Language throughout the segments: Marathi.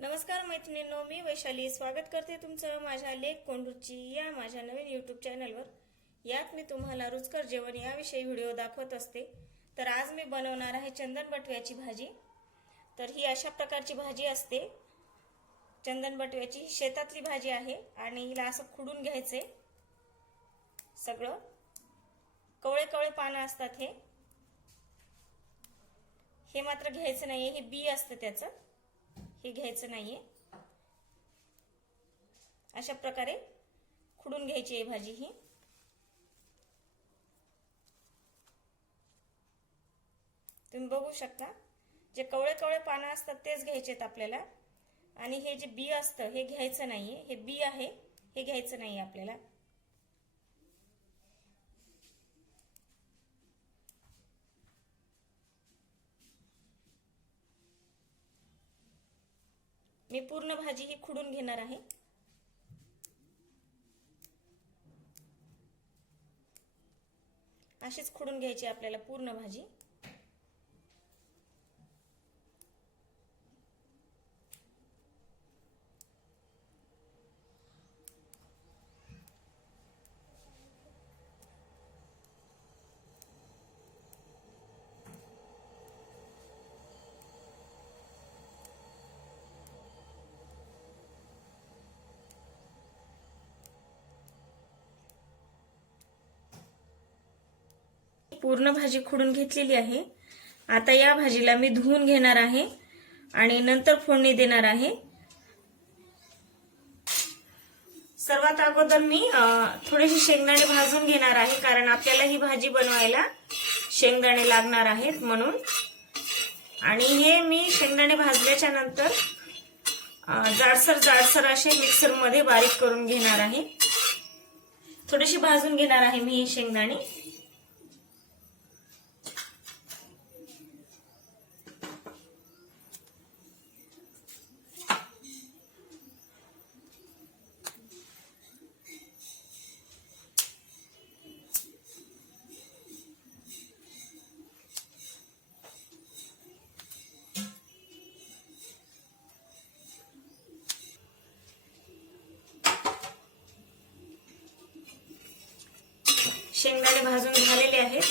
नमस्कार मैत्रिणींनो, मी वैशाली स्वागत करते तुमचं माझ्या लेक कोंडूची या माझ्या नवीन यूट्यूब चॅनलवर। यात मी तुम्हाला रुचकर जेवण याविषयी व्हिडिओ दाखवत असते। तर आज मी बनवणार आहे चंदन बटव्याची भाजी। तर ही अशा प्रकारची भाजी असते। चंदन बटव्याची शेतातली भाजी आहे आणि हिला असं खुडून घ्यायचे। सगळं कवळे कवळे पानं असतात हे मात्र घ्यायचं नाहीये, हे बी असतं त्याचं, हे घ्यायचं नाहीये। अशा प्रकारे खुडून घ्यायची आहे भाजी ही। तुम्ही बघू शकता, जे कवळे कवळे पानं असतात तेच घ्यायचेत आपल्याला, आणि हे जे बी असतं हे घ्यायचं नाहीये। हे बी आहे, हे घ्यायचं नाहीये आपल्याला। मी पूर्ण भाजी ही खुडून घेणार आहे। अशीच खुडून घ्यायची आपल्याला पूर्ण भाजी। पूर्ण भाजी खुडून घेतलेली आहे। आता या भाजीला मी धुवून घेणार आहे आणि नंतर फोडणी देणार आहे। सर्वात अगोदर मी थोडेसे शेंगदाणे भाजून घेणार आहे, कारण आपल्याला ही भाजी बनवायला शेंगदाणे लागणार आहेत म्हणून। आणि हे मी शेंगदाणे भाजल्याच्या नंतर जाडसर असे मिक्सर मध्ये बारीक करून घेणार आहे। थोडेसे भाजून घेणार आहे मी हे शेंगदाणे। शेंगदाणे भाजून झालेले आहेत।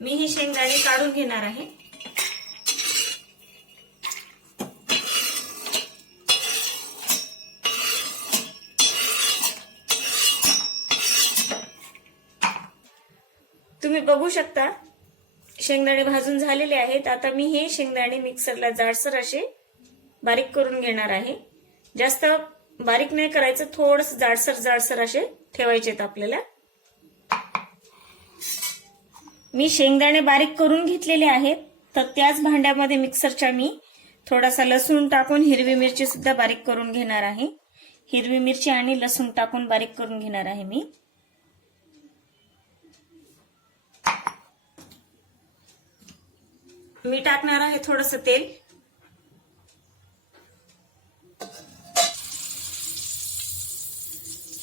मी ही शेंगदाणे काढून घेणार आहे। तुम्ही बघू शकता, शेंगदाणे भाजून झालेले आहेत। आता मी हे शेंगदाणे मिक्सरला जाडसर असे बारीक करून घेणार आहे। जास्त बारीक नाही करायचं, थोडंसं जाडसर असे ठेवायचेत आपल्याला। मी शेंगदाणे बारीक करून घेतलेले आहेत। तर त्याच भांड्यामध्ये मिक्सरच्या मी थोडासा लसूण टाकून हिरवी मिरची सुद्धा बारीक करून घेणार आहे। हिरवी मिरची आणि लसूण टाकून बारीक करून घेणार आहे मी टाकणार आहे थोडंसं तेल।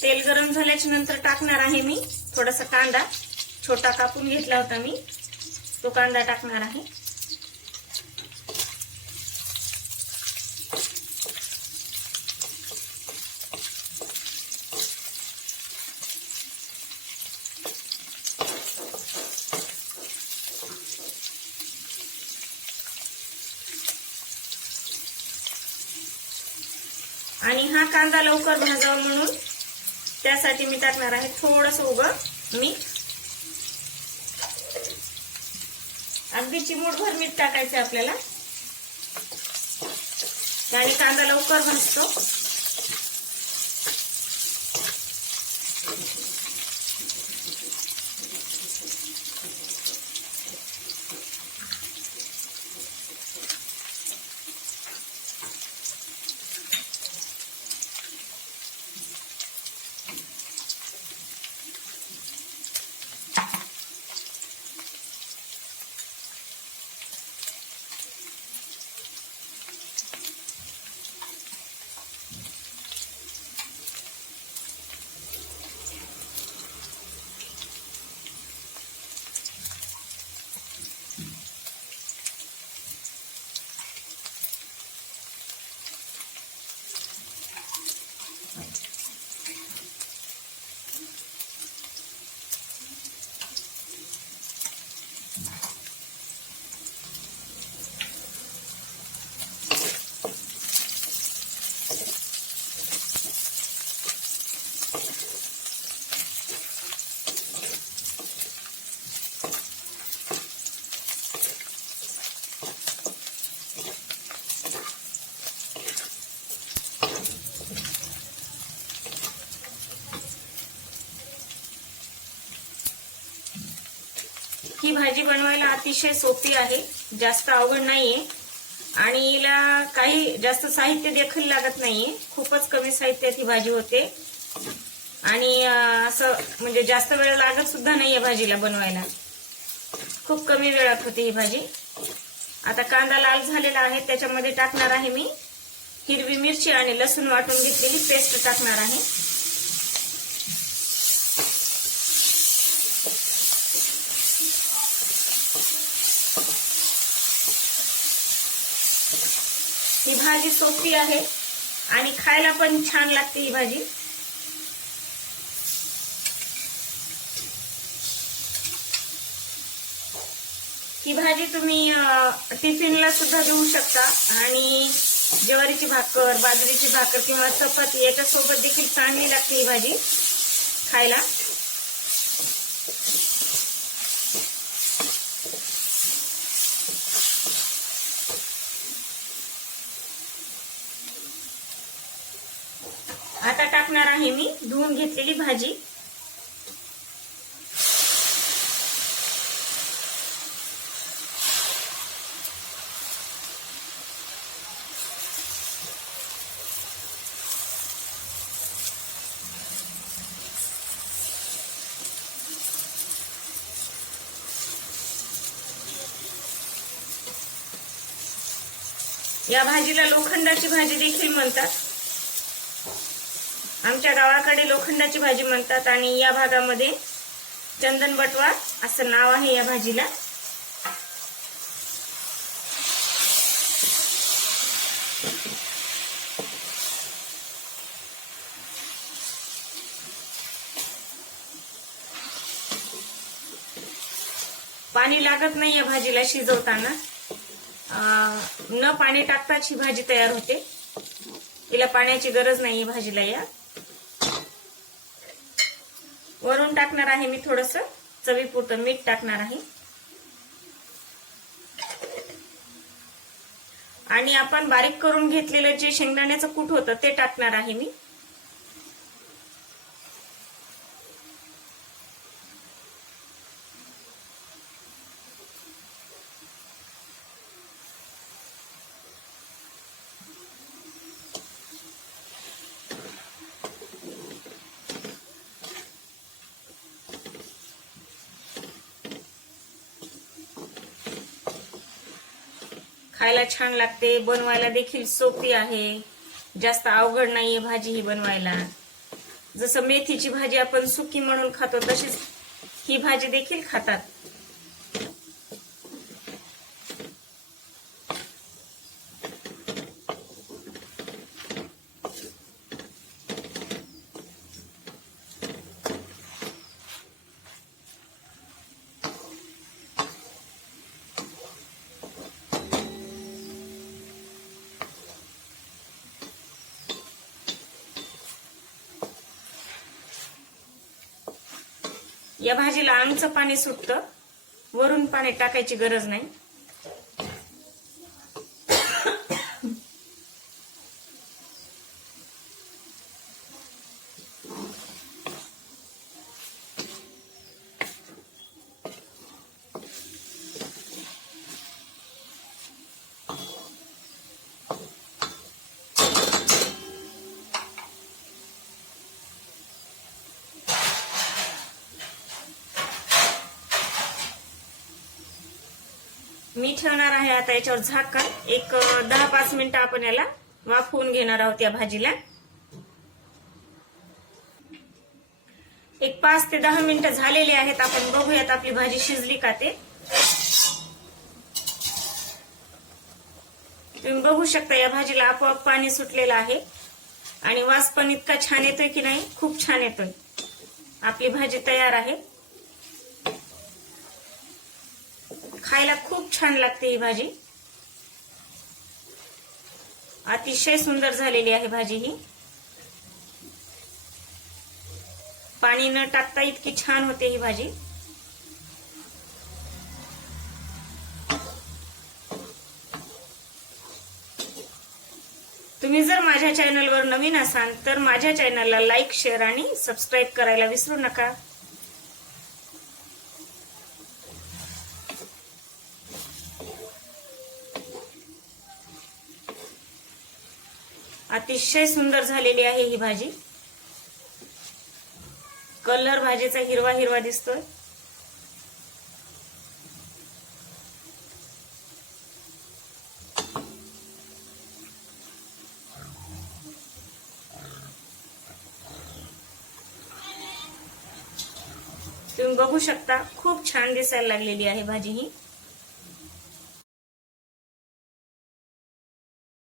तेल गरम झाल्याच्या नंतर टाकणार आहे मी थोडासा कांदा, छोटा कापून घेतला होता मी, तो कांदा टाकणार आहे। आणि हा कांदा लवकर भाजावा म्हणून त्यासाठी मी टाकणार आहे थोडंसं उभं मीठ। अगदी चिमूटभर मीठ टाकायचं आपल्याला, आणि कांदा लवकर भाजतो। भाजी बनवायला अतिशय सोपी आहे, जास्त अवघड नाहीये आणि हिला काही जास्त साहित्य देखील लागत नाहीये. खूपच कमी साहित्यात ही भाजी होते आणि असं म्हणजे जास्त वेळ लागत सुद्धा नाहीये भाजीला बनवायला. खूप कमी वेळात होते ही भाजी. आता कांदा लाल झालेला आहे, त्याच्यामध्ये टाकणार आहे मी हिरवी मिरची आणि लसूण वाटून घेतलेली पेस्ट टाकणार आहे. ही भाजी सोपी आहे आणि खायला पण छान लागते ही भाजी. ही भाजी तुम्ही टिफिनला सुद्धा देऊ शकता आणि ज्वारीची भाकर, बाजरीची भाकर किंवा चपाती याच्यासोबत देखील चांगली लागते ही भाजी खायला. आता टाकणार आहे मी धुवून घेतलेली भाजी. या भाजीला लोखंडाची भाजी देखील म्हणतात. आमच्या गावाकडे लोखंडाची भाजी म्हणतात आणि या भागामध्ये चंदन बटवा असं नाव आहे या भाजीला. पाणी लागत नाही या भाजीला शिजवताना. न पाणी टाकताच ही भाजी तयार होते. हिला पाण्याची गरज नाही भाजीला. या वरून टाकणार आहे मी थोडंसं चवीपुरतं मीठ टाकणार आहे आणि आपण बारीक करून घेतलेलं जे शेंगदाण्याचं कूट होतं ते टाकणार आहे मी. खायला छान लागते, बनवायला देखील सोपी आहे, जास्त अवघड नाहीये भाजी ही बनवायला. जसं मेथीची भाजी आपण सुकी म्हणून खातो तशीच ही भाजी देखील खातात. या भाजीला अंगचं पाणी सुटतं, वरून पाणी टाकायची गरज नाही. मी ठेवणार आहे आता याच्यावर झाकण. एक 10-5 मिनिटं आपण याला वाफवून घेणार आहोत या भाजीला. एक 5 ते 10 मिनिटं झालेली आहेत. आपण बघूयात आपली भाजी शिजली का ते. तुम्ही बघू शकता या भाजीला आपोआप पाणी सुटलेलं आहे आणि वास पण इतका छान येतोय की नाही, खूप छान येतोय. आपली भाजी तयार आहे. खायला खूप छान लागते ही भाजी. अतिशय सुंदर झालेली आहे भाजी ही. पाणी न टाकता इतकी छान होते ही भाजी. तुम्ही जर माझ्या चॅनलवर नवीन असाल तर माझ्या चॅनलला लाईक, शेअर आणि सबस्क्राईब करायला विसरू नका. अतिशय सुंदर झालेली आहे ही भाजी. कलर भाजीचा हिरवा हिरवा दिसतोय. तुम्ही बघू शकता खूप छान दिसायला लागलेली आहे भाजी ही.